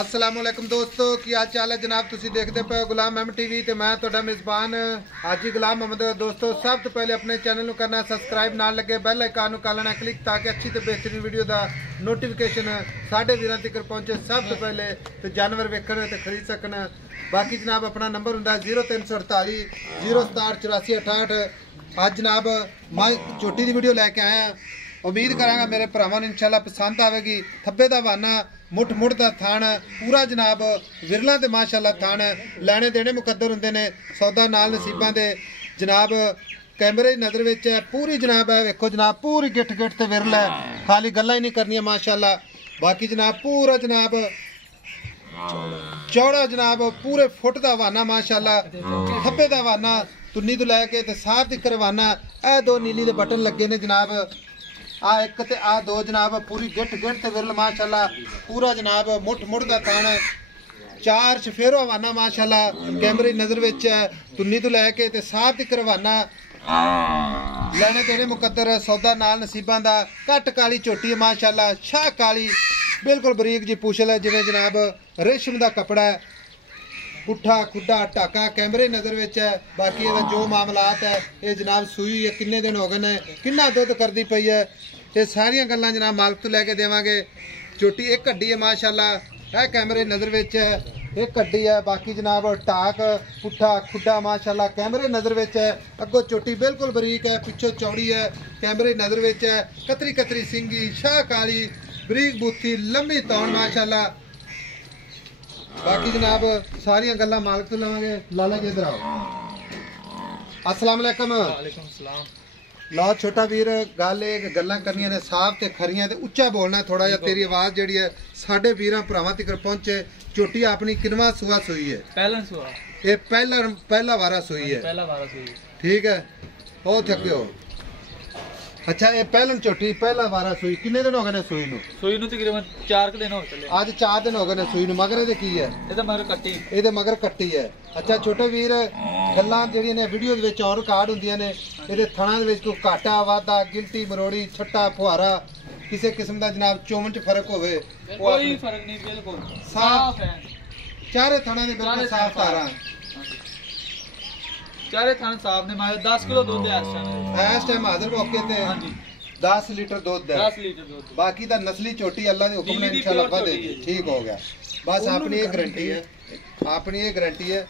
अस्सलामुअलैकुम दोस्तों की हाल चाल है जनाब। तुसी देखते पे गुलाम अहमद टीवी ते मैं तुहाडा मेज़बान हाजी गुलाम अहमद। दोस्तों सब तो पहले अपने चैनल नू करना सब्सक्राइब, नाल लगे बैल आइकन नू कर लेना क्लिक ताकि अच्छी तो बेहतरीन वीडियो दा नोटिफिकेशन साडे वीरां तक पहुंचे सब तो पहले ते जानवर वेखण ते खरीद सकन। बाकी जनाब अपना नंबर हुंदा 0348 067 84 68। आज जनाब मैं छोटी दी वीडियो लैके आया, उम्मीद करांगा मेरे भरावां नूं इंशाअल्लाह पसंद आवेगी। थब्बे दा वाना मुठ मुठ दा थान पूरा जनाब विरला ते माशाअल्लाह थान लैने देने मुकद्दर हुंदे ने। सौदा नाल नसीबां दे जनाब कैमरे दी नज़र विच है पूरी जनाब है। वेखो जनाब पूरी गिठ गिठ ते विरला है, खाली गल्लां ही नहीं करनियां माशाअल्लाह। बाकी जनाब पूरा जनाब चौड़ा जनाब पूरे फुट दा वाना माशाअल्लाह। थब्बे दा वाना तुन्नी तो लैके ते सार तिकर वाना। ए दो नीली दे बटन लगे ने जनाब, आ एक ते आ दो जनाब पूरी गिठ गिठ ते विरल माशाअल्लाह। पूरा जनाब मुठ मुठ दा थान चार शफेरो हवाना माशाअल्लाह। कैमरे नजर विच है तुन्नी तो लैके ते सार तिकर हवाना लैने देने मुकद्दर। सौदा नाल नसीबां दा। घट काली झोटी है माशाअल्लाह, शाह काली बिल्कुल बरीक जी पूछल है जिवें जनाब रेशम दा कपड़ा है। पुट्ठा खुड्डा टाका कैमरे नजर विच है। बाकी इहदा जो मामलात है ये जनाब सूई है किन्ने दिन हो गए ने, किन्ना दुध करदी पई है, ये सारियां गल्लां जनाब मालक तो लैके देवांगे। झोटी एक हड्डी है माशाअल्लाह, यह कैमरे नजर विच है एक हड्डी है। बाकी जनाब टाक पुट्ठा खुड्डा माशाअल्लाह कैमरे नजर विच है। अगों झोटी बिल्कुल बरीक है, पिछों चौड़ी है, कैमरे नजर विच है। कतरी कतरी सिंगी शाह काली बरीक बूथी लंबी तौण माशाअल्लाह। बाकी जनाब सारियां गल्लां मालक तो लवांगे। लाला जी इधर आओ। अस्सलाम वालेकुम। वालेकुम सलाम। ला छोटा वीर गल एक गल्लां करनियां ने साफ ते खरियां ते उच्चा बोलना थोड़ा जिहा। तेरी आवाज जेहड़ी है साडे वीरां भरावां तक पहुंचे। झोटी अपनी किनवा सुआ सुई है? पहला सुआ। ये पहला वारा सुई है? पहला वारा सुई। ठीक है हो थकियो। अच्छा ये पहलन झोटी पहला वारा सुई किन्ने दिन हो गए ने सूई नूं? सूई नूं तकरीबन 4 दिन हो चले। आज 4 दिन हो गए ने सूई नूं। मगर ਇਹਦੇ ਕੀ ਹੈ? ਇਹਦਾ ਮਗਰ ਕੱਟੀ। ਇਹਦੇ ਮਗਰ ਕੱਟੀ ਹੈ। ਅੱਛਾ ਛੋਟੇ ਵੀਰ ਗੱਲਾਂ ਜਿਹੜੀਆਂ ਨੇ ਵੀਡੀਓ ਦੇ ਵਿੱਚ ਔਰ ਰਿਕਾਰਡ ਹੁੰਦੀਆਂ ਨੇ, ਇਹਦੇ ਥਣਾਂ ਦੇ ਵਿੱਚ ਕੋਈ ਘਾਟਾ ਵਾਧਾ ਗਿਲਟੀ ਮਰੋੜੀ ਛੱਟਾ ਫੁਹਾਰਾ ਕਿਸੇ ਕਿਸਮ ਦਾ ਜਨਾਬ ਚੋਣ ਚ ਫਰਕ ਹੋਵੇ? ਕੋਈ ਫਰਕ ਨਹੀਂ, ਬਿਲਕੁਲ ਸਾਫ਼ ਹੈ। ਚਾਰੇ ਥਣਾਂ ਦੇ ਬਿਲਕੁਲ ਸਾਫ਼ ਤਾਰਾਂ। ਚਾਰੇ ਥਣ ਸਾਫ਼ ਨੇ। ਮਾਰੇ 10 ਕਿਲੋ ਦੁੱਧ ਹੈ ਇਸ ਟਾਈਮ ਹਾਜ਼ਰ ਮੌਕੇ ਤੇ। ਹਾਂਜੀ 10 ਲੀਟਰ ਦੁੱਧ है। 10 ਲੀਟਰ ਦੁੱਧ। बाकी दा नस्ली छोटी अल्लाह दे हुक्म ने इंशाल्लाह बढ़ेगी। ठीक हो गया। बस अपनी ये गारंटी है, अपनी ये गारंटी है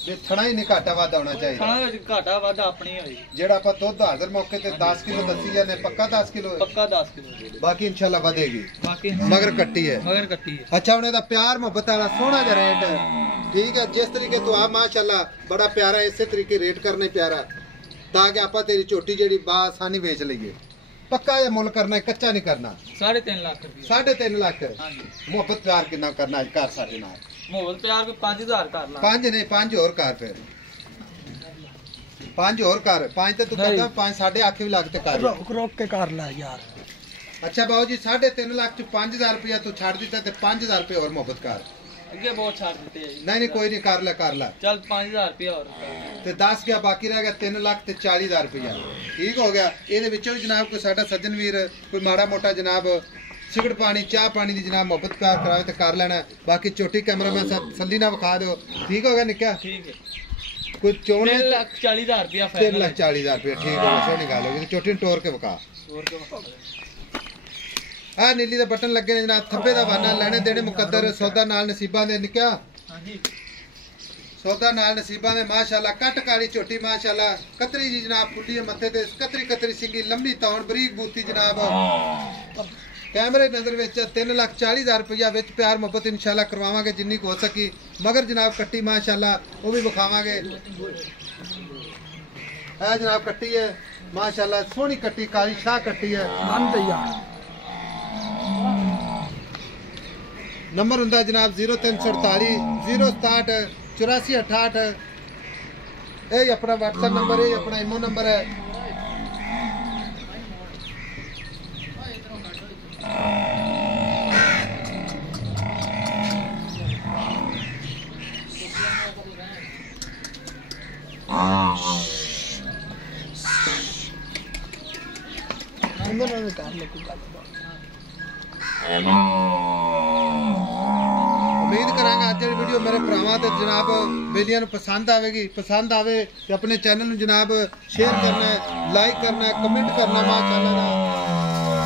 जे थणा ही नहीं घाटा वाधा होना चाहिए। ਥਣਾ ਵਿੱਚ ਘਾਟਾ ਵਾਧਾ ਆਪਣੀ ਹੋਈ। जेड़ा ਆਪਾਂ ਦੁੱਧ ਹਾਜ਼ਰ ਮੌਕੇ ਤੇ 10 ਕਿਲੋ ਦੱਸੀ ਜਾਂਦੇ ਪੱਕਾ 10 ਕਿਲੋ ਹੈ? ਪੱਕਾ 10 ਕਿਲੋ। ਬਾਕੀ इंशाल्लाह ਵਧੇਗੀ। ਬਾਕੀ मगर कट्टी है। ਮਗਰ ਕੱਟੀ ਹੈ। अच्छा उन्हें दा प्यार मोहब्बत वाला सोना जा रेट है। ठीक है जिस तरीके तो आप माशाल्लाह बड़ा प्यारा इसी तरीके रेट करने प्यारा ताकि आप तेरी झोटी जेडी आसानी बेच लईए। पक्का ये मुल करना है, कच्चा नहीं करना। 3.5 ਲੱਖ ਰੁਪਏ। 3.5 लाख। ਹਾਂਜੀ मोहब्बत प्यार कितना करना है घर साडे नाल? ਮੁਹੱਬਤ ਪਿਆਰ ਕੋਈ 5000 ਕਰ ਲਾ। 5 नहीं 5 और कर फिर 5 और कर। 5 ते तू करदा 5 8.5 भी लाख ते कर। रोक के कर ला यार। अच्छा बाबू जी 3.5 लाख च 5000 रुपया तू छाड़ दिता ते 5000 रुपये और मोहब्बत कर। ਅੱਗੇ ਬਹੁਤ ਛੱਡ ਦਿੱਤੇ ਆ ਜੀ। नहीं नहीं कोई नहीं कर ले ਚੱਲ 5000 ਰੁਪਏ ਹੋਰ ਤੇ 10 ਗਿਆ ਬਾਕੀ ਰਹਿ ਗਿਆ 3 ਲੱਖ ਤੇ 40000 ਰੁਪਇਆ। ਠੀਕ ਹੋ ਗਿਆ। ਇਹਦੇ ਵਿੱਚੋਂ ਵੀ ਜਨਾਬ ਕੋਈ ਸਾਡਾ ਸੱਜਣ ਵੀਰ ਕੋਈ ਮਾੜਾ ਮੋਟਾ ਜਨਾਬ ਸਿਗਰਟ ਪਾਣੀ ਚਾਹ ਪਾਣੀ ਦੀ ਜਨਾਬ ਮੁਹੱਬਤ ਪਿਆਰ ਕਰਾਵੇ ਤੇ ਕਰ ਲੈਣਾ। ਬਾਕੀ ਛੋਟੀ ਕੈਮਰਾਮੈਨ ਸੱਲੀ ਨਾ ਵਿਖਾ ਦਿਓ। ਠੀਕ ਹੋ ਗਿਆ ਨਿੱਕਾ? ਠੀਕ ਹੈ। ਕੋਈ ਚੋਣ 3,40,000 ਰੁਪਇਆ 3,40,000 ਰੁਪਇਆ। ਠੀਕ ਹੋ ਗਿਆ ਸੋਹਣੀ ਗੱਲ ਹੋ ਗਈ। ਛੋਟੀ ਨੂੰ ਟੋਰ ਕੇ ਵਿਖਾ। आ नीली दे बटन लगे ने जनाब। थब्बे दा वाना लेने देने मुकद्दर। सौदा नाल नसीबां दे निक्का। ਹਾਂਜੀ सौदा नाल नसीबां दे माशाअल्लाह। कट काली झोटी माशाअल्लाह। कतरी जी जनाब फुल्ली मत्थे ते कतरी कतरी सिंगी लंबी तौण बरीक बूती जनाब। कैमरे नजर विच 3,40,000 रुपया विच प्यार मुहब्बत इंशाअल्लाह करवावांगे जिन्नी हो सकी। मगर जनाब कट्टी माशाअल्लाह वो भी विखावांगे। है जनाब कट्टी है माशाअल्लाह सोहनी कट्टी काली शाह कट्टी है। नंबर हुंदा जनाब 0348 067 84 68। ये अपना व्हाट्सएप नंबर है, अपना इमो नंबर है। उम्मीद करांगा अज दी वीडियो मेरे भरावां ते जनाब बेलियां नूं पसंद आवेगी। पसंद आवे तो अपने चैनल नूं जनाब शेयर करना है, लाइक करना है, कमेंट करना माशाअल्लाह दा।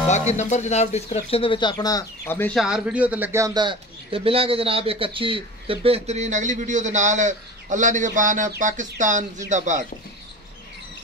बाकी नंबर जनाब डिस्क्रिप्शन दे विच अपना हमेशा हर वीडियो ते लग्या हुंदा है। ते मिलांगे जनाब एक अच्छी ते बेहतरीन अगली वीडियो दे नाल। अल्लाह निगहबान। पाकिस्तान जिंदाबाद।